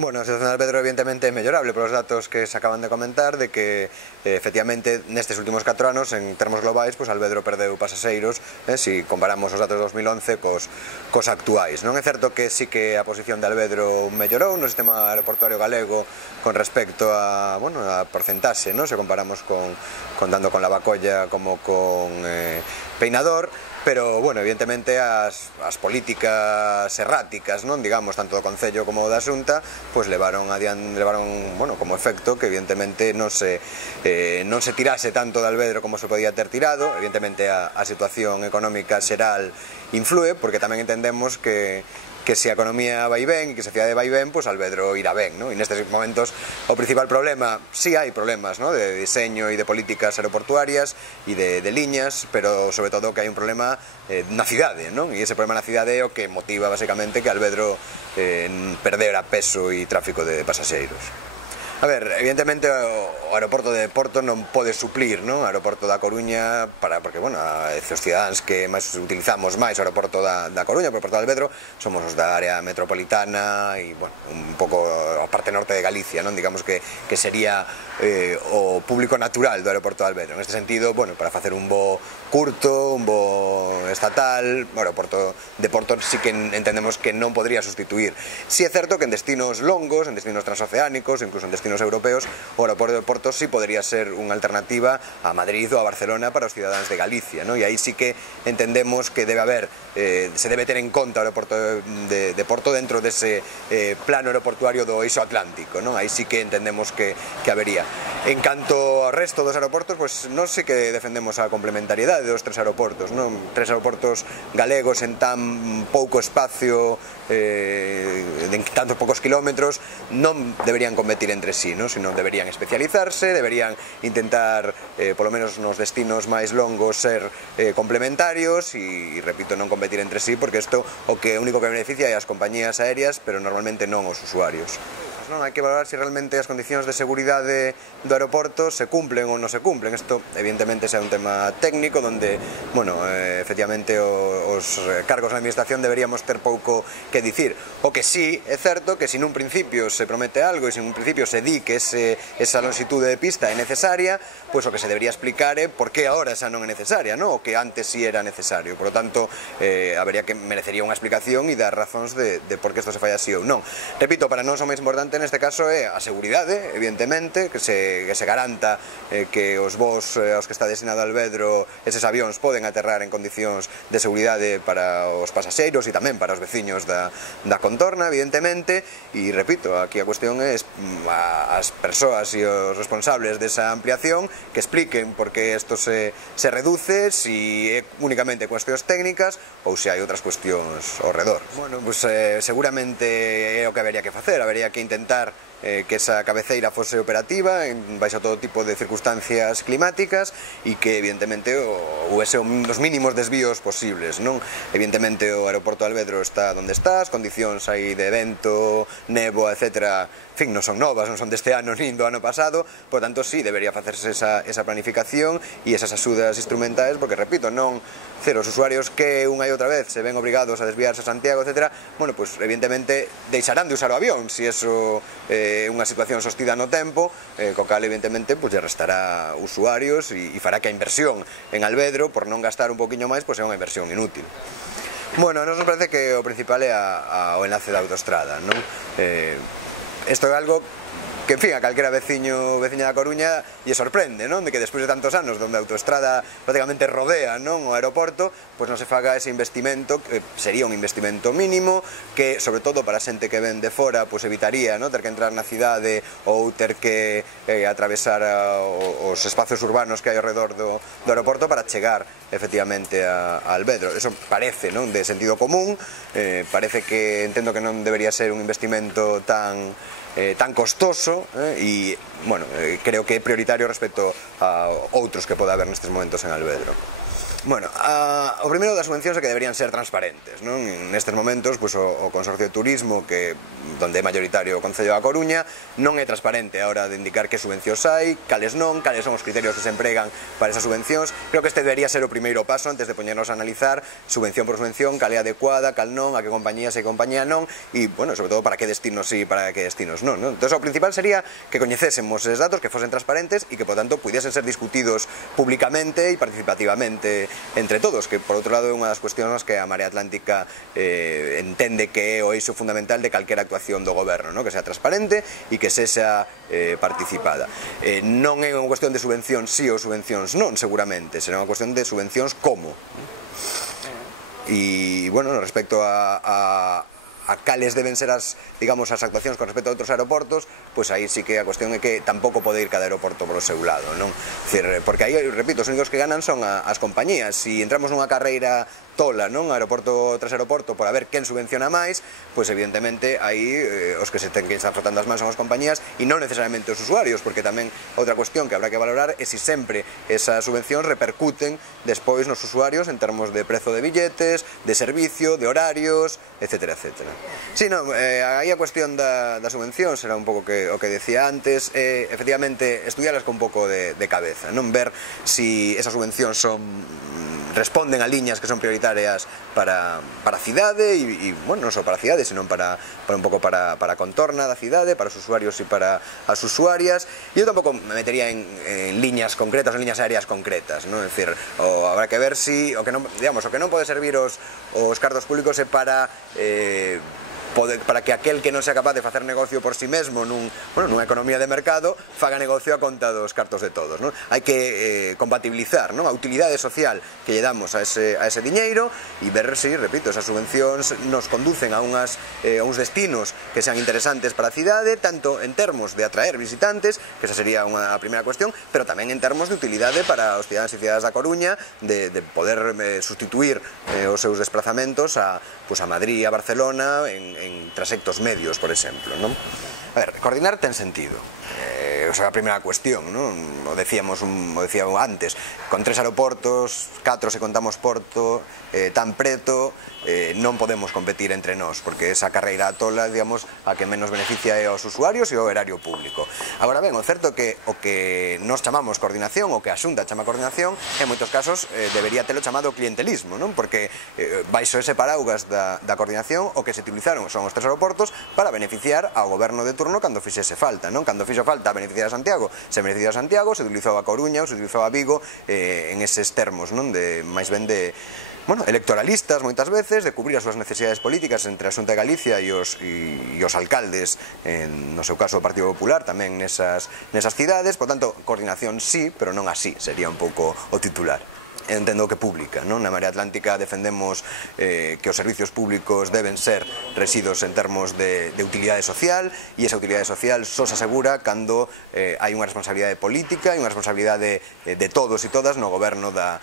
Bueno, a situación de Alvedro evidentemente é mellorable polos datos que se acaban de comentar de que efectivamente nestes últimos 4 anos en termos globais pois Alvedro perdeu pasaxeiros se comparamos os datos de 2011 cos actuais. Non é certo que sí que a posición de Alvedro mellorou no sistema aeroportuario galego con respecto a, bueno, a porcentaxe, non? Se comparamos tanto con Lavacolla como con Peinador, pero, bueno, evidentemente as políticas erráticas, non, digamos, tanto do Concello como da Xunta, pois levaron, bueno, como efecto que evidentemente non se tirase tanto de Alvedro como se podía ter tirado. Evidentemente a situación económica xeral influe, porque tamén entendemos que se a economía vai ben e que se a cidade vai ben, pois Alvedro irá ben, non? E nestes momentos o principal problema, sí hai problemas, non? De diseño e de políticas aeroportuarias e de liñas, pero sobre todo que hai un problema na cidade, non? E ese problema na cidade é o que motiva basicamente que Alvedro perdera peso e tráfico de pasaxeiros. A ver, evidentemente o aeroporto de Porto non pode suplir, non? O aeroporto da Coruña porque, bueno, os cidadáns que máis utilizamos máis o aeroporto da Coruña, o aeroporto de Alvedro, somos os da área metropolitana e, bueno, un pouco a parte norte de Galicia, non? Digamos que sería o público natural do aeroporto de Alvedro. Neste sentido, bueno, para facer un voo curto, un voo estatal, o aeroporto de Porto sí que entendemos que non podría sustituir. Si é certo que en destinos longos, en destinos transoceánicos, incluso en destinos europeos, o aeroporto de Porto sí podría ser unha alternativa a Madrid ou a Barcelona para os cidadáns de Galicia, non? E aí sí que entendemos que debe haber, se debe ter en conta o aeroporto de Porto dentro dese plano aeroportuario do eixo atlántico, non? Aí sí que entendemos que habería. En canto ao resto dos aeroportos, pois non sei que defendemos a complementariedade dos 3 aeroportos, non? 3 aeroportos galegos en tan pouco espacio, en tantos poucos kilómetros, non deberían competir entre sí, non? Sino deberían especializarse, deberían intentar, polo menos nos destinos máis longos, ser complementarios e, repito, non competir entre sí, porque isto o único que beneficia é as compañías aéreas, pero normalmente non os usuarios. Non, hai que valorar se realmente as condicións de seguridade do aeroporto se cumplen ou non se cumplen. Isto, evidentemente, é un tema técnico donde, bueno, efectivamente os cargos na administración deberíamos ter pouco que dicir. O que sí é certo que se nun principio se promete algo e se nun principio se di que esa longitude de pista é necesaria, pois o que se debería explicar é por que agora esa non é necesaria, non? O que antes sí era necesario. Por lo tanto, merecería unha explicación e dar razóns de por que isto se fai así ou non. Repito, para nós o máis importante neste caso é a seguridade, evidentemente, que se garanta que os voos aos que está destinado Alvedro, eses avións poden aterrar en condicións de seguridade para os pasaxeiros e tamén para os veciños da contorna, evidentemente, e repito, aquí a cuestión é as persoas e os responsables desa ampliación que expliquen por que isto se reduce, se é únicamente cuestións técnicas ou se hai outras cuestións ao redor. Bueno, pois seguramente é o que habería que facer, habería que intentar que esa cabeceira fose operativa baixo todo tipo de circunstancias climáticas e que evidentemente houvese os mínimos desvíos posibles, non? Evidentemente o aeroporto de Alvedro está onde está, as condicións aí de vento, néboa, etc., en fin, non son novas, non son deste ano nin do ano pasado, por tanto sí, debería facerse esa planificación e esas axudas instrumentais, porque, repito, non os usuarios que unha e outra vez se ven obrigados a desviarse a Santiago, etc., bueno, pois evidentemente deixarán de usar o avión se iso é unha situación sostida no tempo, co cal evidentemente pois lle restará usuarios e fará que a inversión en Alvedro, por non gastar un poquinho máis, pois é unha inversión inútil. Bueno, nos parece que o principal é o enlace da autoestrada, non? Isto é algo que, en fin, a calquera veciña da Coruña lle sorprende, non? De que despois de tantos anos donde a autoestrada prácticamente rodea, non, o aeroporto, pois non se faga ese investimento, que sería un investimento mínimo, que, sobre todo para a xente que ven de fora, pois evitaría, non, ter que entrar na cidade ou ter que atravesar os espacios urbanos que hai ao redor do aeroporto para chegar efectivamente a Alvedro. Eso parece, non, de sentido común, parece que entendo que non debería ser un investimento tan costoso e, bueno, creo que é prioritario respecto a outros que pode haber nestes momentos en Alvedro. Bueno, o primeiro das subvencións é que deberían ser transparentes, non? Nestes momentos, pois, o Consorcio de Turismo, que donde é mayoritario o Concello da Coruña, non é transparente a hora de indicar que subvencións hai, cales non, cales son os criterios que se empregan para esas subvencións. Creo que este debería ser o primeiro paso antes de poñernos a analizar subvención por subvención, cal é adecuada, cal non, a que compañías e compañía non, e, bueno, sobre todo, para que destinos sí, para que destinos non, non? Entón, o principal sería que coñecésemos eses datos, que fosen transparentes e que, por tanto, pudiesen ser discutidos públicamente e participativamente entre todos, que por outro lado é unha das cuestións que a Marea Atlántica entende que é o eixo fundamental de calquera actuación do goberno, que sea transparente e que sexa participada. Non é unha cuestión de subvencións sí ou subvencións non, seguramente, será unha cuestión de subvencións como. E, bueno, respecto a cales deben ser as actuacións con respecto a outros aeroportos, pois aí sí que a cuestión é que tampouco pode ir cada aeroporto por o seu lado, non? Porque aí, repito, os únicos que ganan son as compañías. Se entramos nunha carreira tola, non? Aeroporto tras aeroporto, por a ver quen subvenciona máis, pois evidentemente aí os que se ten que estar frotando as mans son as compañías e non necesariamente os usuarios, porque tamén outra cuestión que habrá que valorar é se sempre esas subvencións repercuten despois nos usuarios en termos de prezo de billetes, de servicio, de horarios, etcétera, etcétera. Si, non, aí a cuestión da subvención será un pouco o que decía antes, efectivamente, estudialas con un pouco de cabeza, non ver si esas subvencións responden a liñas que son prioritarias para a cidade e, bueno, non só para a cidade, senón para un pouco para a contorna da cidade, para os usuarios e para as usuarias. E eu tampouco me metería en liñas concretas, en liñas aéreas concretas, non? É dicir, habrá que ver si o que non pode servir os cartos públicos é para que aquel que non sea capaz de facer negocio por si mesmo nunha economía de mercado faga negocio a conta dos cartos de todos, non? Hai que compatibilizar, non? A utilidade social que lle damos a ese diñeiro e ver se, repito, esas subvencións nos conducen a uns destinos que sean interesantes para a cidade, tanto en termos de atraer visitantes, que esa sería a primeira cuestión, pero tamén en termos de utilidade para os cidadáns e cidadanas da Coruña, de poder sustituir os seus desplazamentos a Madrid e a Barcelona en trasectos medios, por exemplo, non? A ver, coordinar ten sentido. Esa é a primeira cuestión, non? O decía antes, con 3 aeroportos, 4 se contamos Porto, tan preto, non podemos competir entre nós, porque esa carreira tola, digamos, a que menos beneficia é aos usuarios e ao erario público. Agora ben, o certo é que o que nos chamamos coordinación, o que a Xunta chama coordinación, en moitos casos debería telo chamado clientelismo, non? Porque baixo ese paraugas da coordinación, o que se utilizaron son os 3 aeroportos para beneficiar ao goberno de turno cando fixese falta, non? Cando fixo falta beneficiar a Santiago, se beneficiou a Santiago, se utilizou a Coruña, se utilizou a Vigo, en eses termos, non? Máis ben de electoralistas moitas veces, de cubrir as súas necesidades políticas entre a Xunta de Galicia e os alcaldes, no seu caso o Partido Popular, tamén nesas cidades. Por tanto, coordinación sí, pero non así, sería un pouco o titular. Entendo que pública, non? Na Marea Atlántica defendemos que os servicios públicos deben ser residos en termos de utilidade social, e esa utilidade social só se asegura cando hai unha responsabilidade política e unha responsabilidade de todos e todas no goberno deses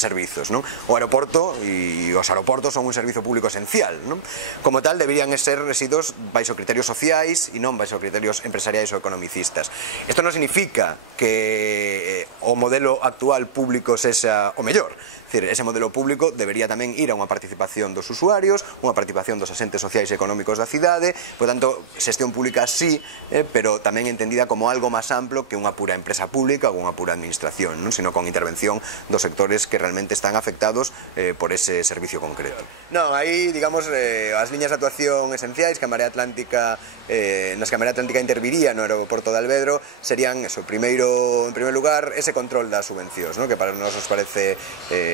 servizos, non? O aeroporto e os aeroportos son un servizo público esencial, non? Como tal, deberían ser residos baixo criterios sociais e non baixo criterios empresariais ou economicistas. Isto non significa que o modelo actual público sexa o mellor. Ese modelo público debería tamén ir a unha participación dos usuarios, unha participación dos asentes sociais e económicos da cidade, por tanto, xestión pública sí, pero tamén entendida como algo máis amplo que unha pura empresa pública ou unha pura administración, non? Sino con intervención dos sectores que realmente están afectados por ese servicio concreto. Non, aí, digamos, as liñas de actuación esenciais que a Marea Atlántica nas que a Marea Atlántica interviría no aeroporto de Alvedro serían, en primeiro lugar, ese control das subvencións, que para nós nos parece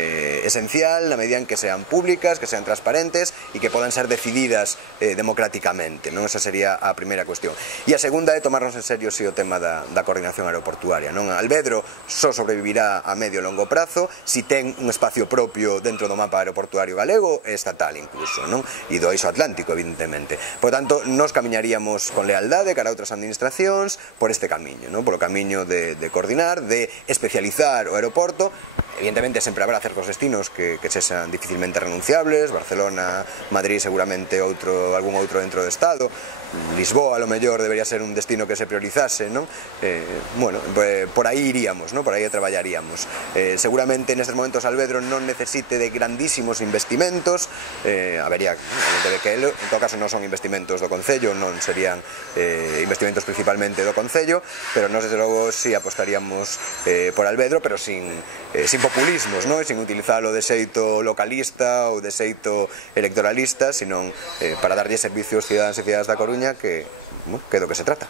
esencial na medida en que sean públicas, que sean transparentes e que podan ser decididas democráticamente, non? Esa sería a primeira cuestión. E a segunda é tomarnos en serio o tema da coordinación aeroportuaria, non? Alvedro só sobrevivirá a medio e longo prazo si ten un espacio propio dentro do mapa aeroportuario galego e estatal incluso, non? E do eixo atlántico, evidentemente. Por tanto, nos camiñaríamos con lealdade cara a outras administracións por este camiño, non? Por o camiño de coordinar, de especializar o aeroporto. Evidentemente sempre habrá certos destinos que sexan dificilmente renunciables, Barcelona, Madrid seguramente algún outro dentro do Estado, Lisboa a lo mellor debería ser un destino que se priorizase, non? Bueno, por aí iríamos, non? Por aí traballaríamos. Seguramente nestes momentos Alvedro non necesite de grandísimos investimentos, habería que en todo caso non son investimentos do Concello, non serían investimentos principalmente do Concello, pero nós desde logo si apostaríamos por Alvedro, pero sin populismos, non? Sin utilizalo de xeito localista ou de xeito electoralista, sino para darlle servicios aos cidadáns e cidadas da Coruña, que é do que se trata.